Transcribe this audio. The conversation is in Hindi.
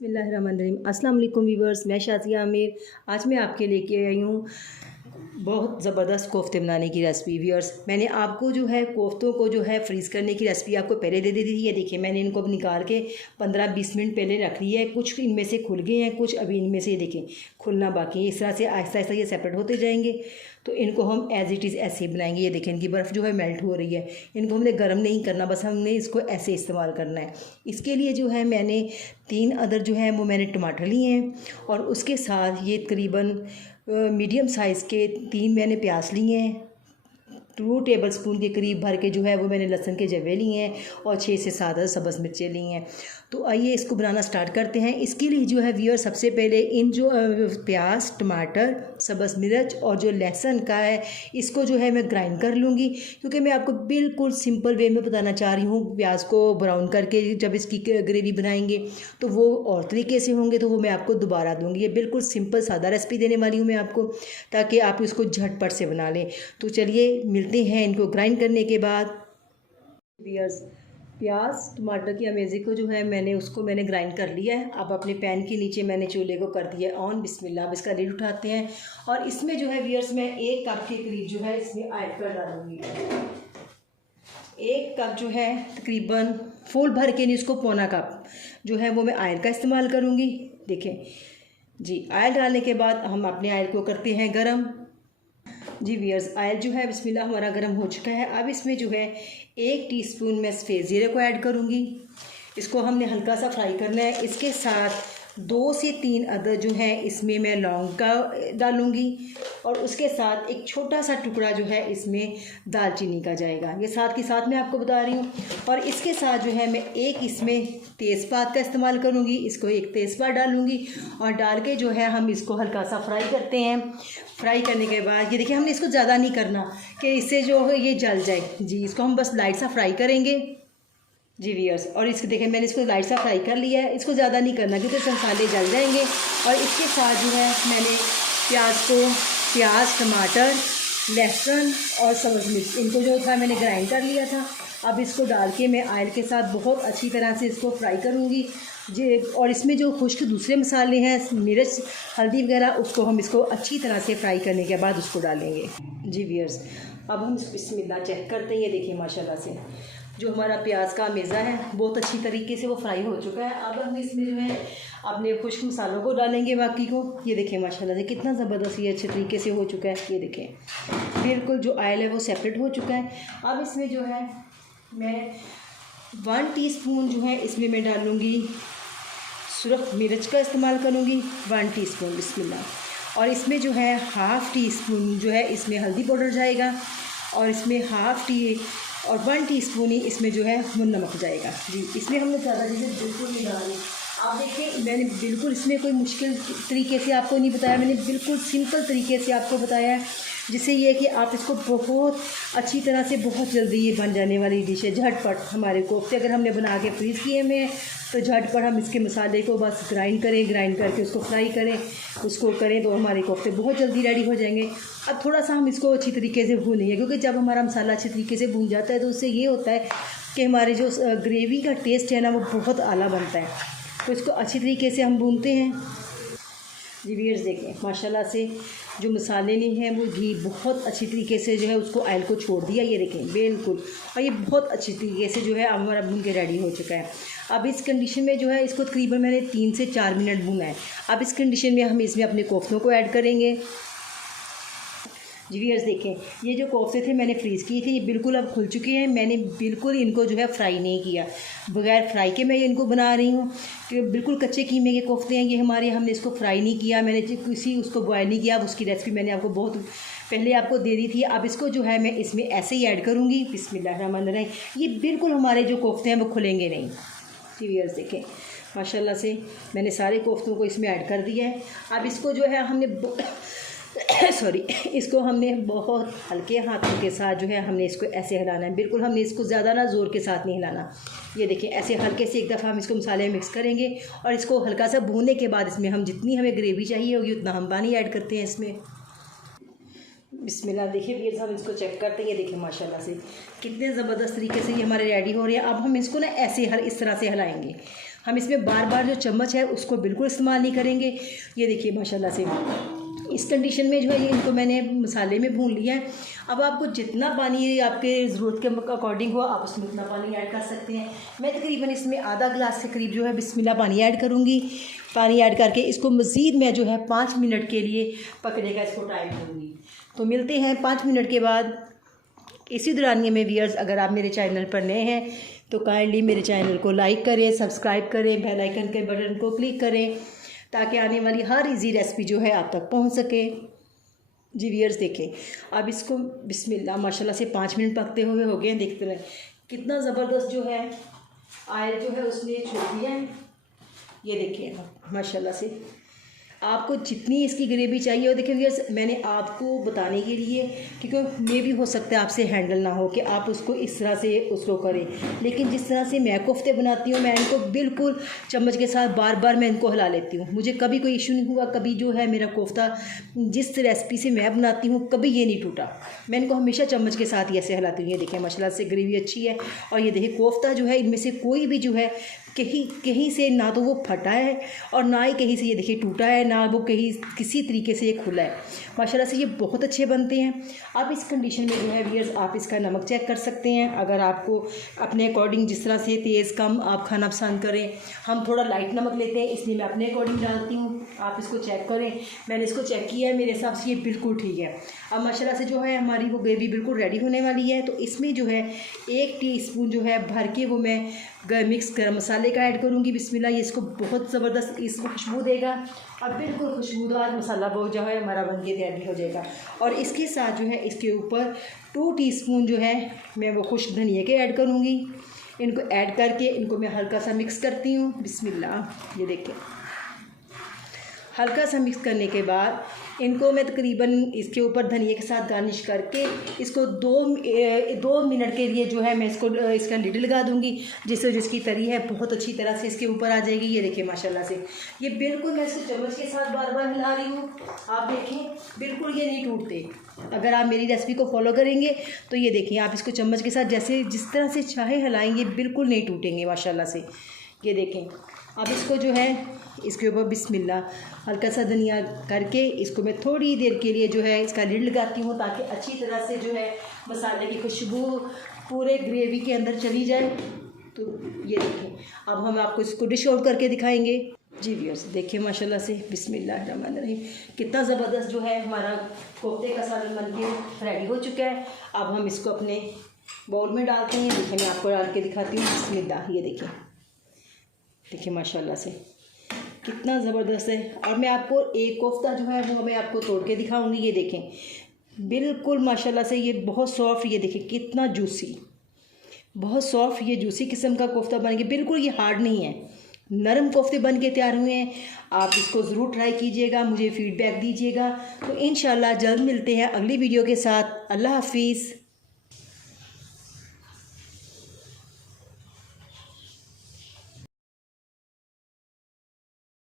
बिस्मिल्लाहिर्रहमानिर्रहीम। अस्सलाम वालेकुम व्यूवर्स, मैं शाज़िया आमिर। आज मैं आपके लेके आई हूँ बहुत ज़बरदस्त कोफ्ते बनाने की रेसिपी। व्यूअर्स, मैंने आपको जो है कोफ्तों को जो है फ्रीज़ करने की रेसिपी आपको पहले दे दी थी। ये देखिए, मैंने इनको अब निकाल के 15-20 मिनट पहले रख लिया है। कुछ इनमें से खुल गए हैं, कुछ अभी इनमें से ये देखें खुलना बाकी है। इस तरह से आहिस्ता आहिस्ता ये सेपरेट होते जाएंगे। तो इनको हम एज़ इट इज़ ऐसे ही बनाएंगे। ये देखें, इनकी बर्फ़ जो है मेल्ट हो रही है। इनको हमने गर्म नहीं करना, बस हमने इसको ऐसे इस्तेमाल करना है। इसके लिए जो है मैंने 3 अदर जो है वो मैंने टमाटर लिए हैं, और उसके साथ ये तकरीबन मीडियम साइज़ के 3 मैंने प्याज लिए हैं। 2 टेबलस्पून के करीब भर के जो है वो मैंने लहसुन के जवे लिए हैं, और 6 से 7 सब्ज़ मिर्चें ली हैं। तो आइए इसको बनाना स्टार्ट करते हैं। इसके लिए जो है व्यूअर, सबसे पहले इन जो प्याज, टमाटर, सब्ज़ मिर्च और जो लहसुन का है, इसको जो है मैं ग्राइंड कर लूँगी, क्योंकि मैं आपको बिल्कुल सिंपल वे में बताना चाह रही हूँ। प्याज को ब्राउन करके जब इसकी ग्रेवी बनाएंगे तो वो और तरीके से होंगे, तो वो मैं आपको दोबारा दूँगी। ये बिल्कुल सिंपल सादा रेसिपी देने वाली हूँ मैं आपको, ताकि आप इसको झटपट से बना लें। तो चलिए मिलते हैं इनको ग्राइंड करने के बाद। व्यूअर्स, प्याज टमाटर की अमेज़ी को जो है मैंने ग्राइंड कर लिया है। अब अपने पैन के नीचे मैंने चूल्हे को कर दिया ऑन। बिस्मिल्लाह, अब इसका लिड उठाते हैं, और इसमें जो है व्यूअर्स मैं 1 कप के करीब जो है इसमें ऐड कर डालूँगी। 1 कप जो है तकरीबन फुल भर के नहीं, उसको पौना कप जो है वो मैं ऑयल का इस्तेमाल करूँगी। देखें जी, ऑयल डालने के बाद हम अपने ऑयल को करते हैं गरम। जी व्यूअर्स, ऑयल जो है बिस्मिल्लाह हमारा गर्म हो चुका है। अब इसमें जो है 1 टीस्पून मैं सफ़ेद ज़ीरे को ऐड करूँगी। इसको हमने हल्का सा फ्राई करना है। इसके साथ 2 से 3 अदर जो है इसमें मैं लौंग का डालूँगी, और उसके साथ एक छोटा सा टुकड़ा जो है इसमें दालचीनी का जाएगा। ये साथ के साथ मैं आपको बता रही हूँ। और इसके साथ जो है मैं एक इसमें तेज़पात का इस्तेमाल करूँगी। इसको एक तेज़पात डालूँगी, और डाल के जो है हम इसको हल्का सा फ्राई करते हैं। फ्राई करने के बाद ये देखिए, हमने इसको ज़्यादा नहीं करना कि इससे जो है ये जल जाए। जी, इसको हम बस लाइट सा फ्राई करेंगे। जी व्यूअर्स, और इसको देखें मैंने इसको लाइट सा फ्राई कर लिया है। इसको ज़्यादा नहीं करना, क्योंकि मसाले जल जाएंगे। और इसके साथ जो है मैंने प्याज, टमाटर, लहसुन और सब्ज़ मिर्च, इनको जो था मैंने ग्राइंड कर लिया था। अब इसको डाल के मैं ऑयल के साथ बहुत अच्छी तरह से इसको फ्राई करूँगी जी। और इसमें जो खुश्क दूसरे मसाले हैं, मिर्च, हल्दी वगैरह, उसको हम इसको अच्छी तरह से फ्राई करने के बाद उसको डालेंगे। जी व्यूअर्स, अब हम बिस्मिल्लाह चेक करते हैं। ये देखिए माशाल्लाह से जो हमारा प्याज का मेज़ा है बहुत अच्छी तरीके से वो फ्राई हो चुका है। अब हम इसमें जो है अपने खुश्क मसालों को डालेंगे बाकी को। ये देखें माशाल्लाह से कितना ज़बरदस्त ये अच्छे तरीके से हो चुका है। ये देखें बिल्कुल जो ऑयल है वो सेपरेट हो चुका है। अब इसमें जो है मैं 1 टीस्पून जो है इसमें मैं डालूँगी सुरख मिर्च का इस्तेमाल करूँगी, 1 टीस्पून बिस्मिल्लाह। और इसमें जो है 1/2 टीस्पून जो है इसमें हल्दी पाउडर जाएगा, और इसमें 1 टीस्पून ही इसमें जो है वो नमक जाएगा। जी, इसमें हमने ज़्यादा चीज़ें बिल्कुल नहीं डाली। आप देखिए, मैंने बिल्कुल इसमें कोई मुश्किल तरीके से आपको नहीं बताया, मैंने बिल्कुल सिंपल तरीके से आपको बताया है, जिससे ये है कि आप इसको बहुत अच्छी तरह से बहुत जल्दी ये बन जाने वाली डिश है। झटपट हमारे कोफ्ते अगर हमने बना के फ्रीज़ किए हुए हैं, तो झटपट हम इसके मसाले को बस ग्राइंड करके उसको फ्राई करें, उसको करें, तो हमारे कोफ्ते बहुत जल्दी रेडी हो जाएंगे। अब थोड़ा सा हम इसको अच्छी तरीके से भूनेंगे, क्योंकि जब हमारा मसाला अच्छी तरीके से भून जाता है तो उससे ये होता है कि हमारे जो ग्रेवी का टेस्ट है ना वो बहुत आला बनता है। तो इसको अच्छी तरीके से हम भूनते हैं। जी व्यूअर्स, देखें माशाल्लाह से जो मसाले नहीं हैं वो घी बहुत अच्छी तरीके से जो है उसको ऑयल को छोड़ दिया। ये देखें बिल्कुल, और ये बहुत अच्छी तरीके से जो है अब हमारा भून के रेडी हो चुका है। अब इस कंडीशन में जो है इसको तकरीबन मैंने 3 से 4 मिनट भूना है। अब इस कंडीशन में हम इसमें अपने कोफ्तों को ऐड करेंगे। जी व्यूअर्स, देखें ये जो कोफ्ते थे मैंने फ्रीज़ किए थे, ये बिल्कुल अब खुल चुके हैं। मैंने बिल्कुल इनको जो है फ्राई नहीं किया, बगैर फ्राई के मैं इनको बना रही हूँ, कि बिल्कुल कच्चे कीमे के कोफ्ते हैं ये हमारे। हमने इसको फ्राई नहीं किया, मैंने किसी उसको बॉयल नहीं किया। उसकी रेसिपी मैंने आपको बहुत पहले आपको दे दी थी। अब इसको जो है मैं इसमें ऐसे ही ऐड करूँगी। बिस्मिल्लाहिर्रहमानिर्रहीम। ये बिल्कुल हमारे जो कोफ्ते हैं वो खुलेंगे नहीं। जी व्यूअर्स, देखें माशाल्लाह से मैंने सारे कोफ्तों को इसमें ऐड कर दिया है। अब इसको जो है हमने इसको हमने बहुत हल्के हाथों के साथ जो है हमने इसको ऐसे हिलाना है। बिल्कुल हमने इसको ज़्यादा ना ज़ोर के साथ नहीं हिलाना। ये देखिए ऐसे हल्के से एक दफ़ा हम इसको मसाले में मिक्स करेंगे, और इसको हल्का सा भूनने के बाद इसमें हम जितनी हमें ग्रेवी चाहिए होगी उतना हम पानी ऐड करते हैं इसमें। बिस्मिल्लाह, देखिए व्यूअर्स हम इसको चेक करते हैं। ये देखिए माशाल्लाह से कितने ज़बरदस्त तरीके से ये हमारे रेडी हो रहे हैं। अब हम इसको ना ऐसे इस तरह से हिलाएंगे। हम इसमें बार बार जो चम्मच है उसको बिल्कुल इस्तेमाल नहीं करेंगे। ये देखिए माशाल्लाह से इस कंडीशन में जो है ये इनको मैंने मसाले में भून लिया है। अब आपको जितना पानी आपके ज़रूरत के अकॉर्डिंग हो आप उसमें उतना पानी ऐड कर सकते हैं। मैं तकरीबन इसमें आधा गिलास के करीब जो है बिस्मिल्लाह पानी ऐड करूँगी। पानी ऐड करके इसको मज़ीद मैं जो है 5 मिनट के लिए पकने का इसको टाइम दूँगी। तो मिलते हैं 5 मिनट के बाद। इसी दौरान में व्यूअर्स, अगर आप मेरे चैनल पर नए हैं तो काइंडली मेरे चैनल को लाइक करें, सब्सक्राइब करें, बेल आइकन के बटन को क्लिक करें ताकि आने वाली हर इजी रेसिपी जो है आप तक पहुंच सके। जी व्यूअर्स देखें, अब इसको बिस्मिल्लाह माशाल्लाह से 5 मिनट पकते हुए हो गए हैं। देखते रहें कितना ज़बरदस्त जो है ऑयल जो है उसने छोड़ दिया है। ये देखिए माशाल्लाह से आपको जितनी इसकी ग्रेवी चाहिए। और देखिए व्यूअर्स, मैंने आपको बताने के लिए, क्योंकि मे भी हो सकता है आपसे हैंडल ना हो कि आप उसको इस तरह से उसको करें, लेकिन जिस तरह से मैं कोफ्ते बनाती हूँ मैं इनको बिल्कुल चम्मच के साथ बार बार मैं इनको हिला लेती हूँ। मुझे कभी कोई इशू नहीं हुआ, कभी जो है मेरा कोफ्ता जिस रेसिपी से मैं बनाती हूँ कभी ये नहीं टूटा। मैं इनको हमेशा चम्मच के साथ ही ऐसे हिलाती हूँ। ये देखिए माशाल्लाह से ग्रेवी अच्छी है। और ये देखिए कोफ्ता जो है इनमें से कोई भी जो है कहीं से ना तो वो फटा है और ना ही कहीं से ये देखिए टूटा है, ना वो कहीं किसी तरीके से ये खुला है। माशाल्लाह से ये बहुत अच्छे बनते हैं। अब इस कंडीशन में जो है व्यूअर्स आप इसका नमक चेक कर सकते हैं। अगर आपको अपने अकॉर्डिंग जिस तरह से तेज़ कम आप खाना पसंद करें, हम थोड़ा लाइट नमक लेते हैं इसलिए मैं अपने अकॉर्डिंग डालती हूँ। आप इसको चेक करें, मैंने इसको चेक किया है, मेरे हिसाब से ये बिल्कुल ठीक है। अब माशाल्लाह से जो है हमारी वो ग्रेवी बिल्कुल रेडी होने वाली है। तो इसमें जो है 1 टीस्पून जो है भर के वो मैं मिक्स गरम मसाले का ऐड करूँगी। बिस्मिल्लाह, ये इसको बहुत ज़बरदस्त इसको खुशबू देगा और बिल्कुल खुशबूदार मसाला वो जो है हमारा बन के रेडी हो जाएगा। और इसके साथ जो है इसके ऊपर 2 टीस्पून जो है मैं वो खुश्क धनिया के ऐड करूँगी। इनको ऐड करके इनको मैं हल्का सा मिक्स करती हूँ। बिस्मिल्लाह, ये देखिए हल्का सा मिक्स करने के बाद इनको मैं तकरीबन इसके ऊपर धनिया के साथ गार्निश करके इसको 2 मिनट के लिए जो है मैं इसका लिड लगा दूंगी, जिससे जिसकी तरी है बहुत अच्छी तरह से इसके ऊपर आ जाएगी। ये देखिए माशाल्लाह से ये बिल्कुल मैं इसको चम्मच के साथ बार बार हिला रही हूँ। आप देखें बिल्कुल ये नहीं टूटते। अगर आप मेरी रेसिपी को फॉलो करेंगे तो ये देखिए आप इसको चम्मच के साथ जैसे जिस तरह से चाहे हिलाएंगे बिल्कुल नहीं टूटेंगे माशाल्लाह से। ये देखें अब इसको जो है इसके ऊपर बिस्मिल्लाह हल्का सा धनिया करके इसको मैं थोड़ी देर के लिए जो है इसका लिड लगाती हूँ ताकि अच्छी तरह से जो है मसाले की खुशबू पूरे ग्रेवी के अंदर चली जाए। तो ये देखिए अब हम आपको इसको डिश आउट करके दिखाएंगे। जी व्यूअर्स देखिए माशाल्लाह से बिस्मिल्लाहिर्रहमानिर्रहीम कितना ज़बरदस्त जो है हमारा कोफ्ते का सालन बन के रेडी हो चुका है। अब हम इसको अपने बाउल में डालते हैं। देखिए मैं आपको डाल के दिखाती हूँ। बिस्मिल्लाह, ये देखिए माशाल्लाह से कितना ज़बरदस्त है। और मैं आपको एक कोफ्ता जो है वो मैं आपको तोड़ के दिखाऊंगी। ये देखें बिल्कुल माशाल्लाह से ये बहुत सॉफ्ट, ये देखें कितना जूसी, बहुत सॉफ्ट ये जूसी किस्म का कोफ्ता बन गया। बिल्कुल ये हार्ड नहीं है, नरम कोफ्ते बन के तैयार हुए हैं। आप इसको ज़रूर ट्राई कीजिएगा, मुझे फीडबैक दीजिएगा। तो इंशाल्लाह जल्द मिलते हैं अगली वीडियो के साथ। अल्लाह हाफिज़।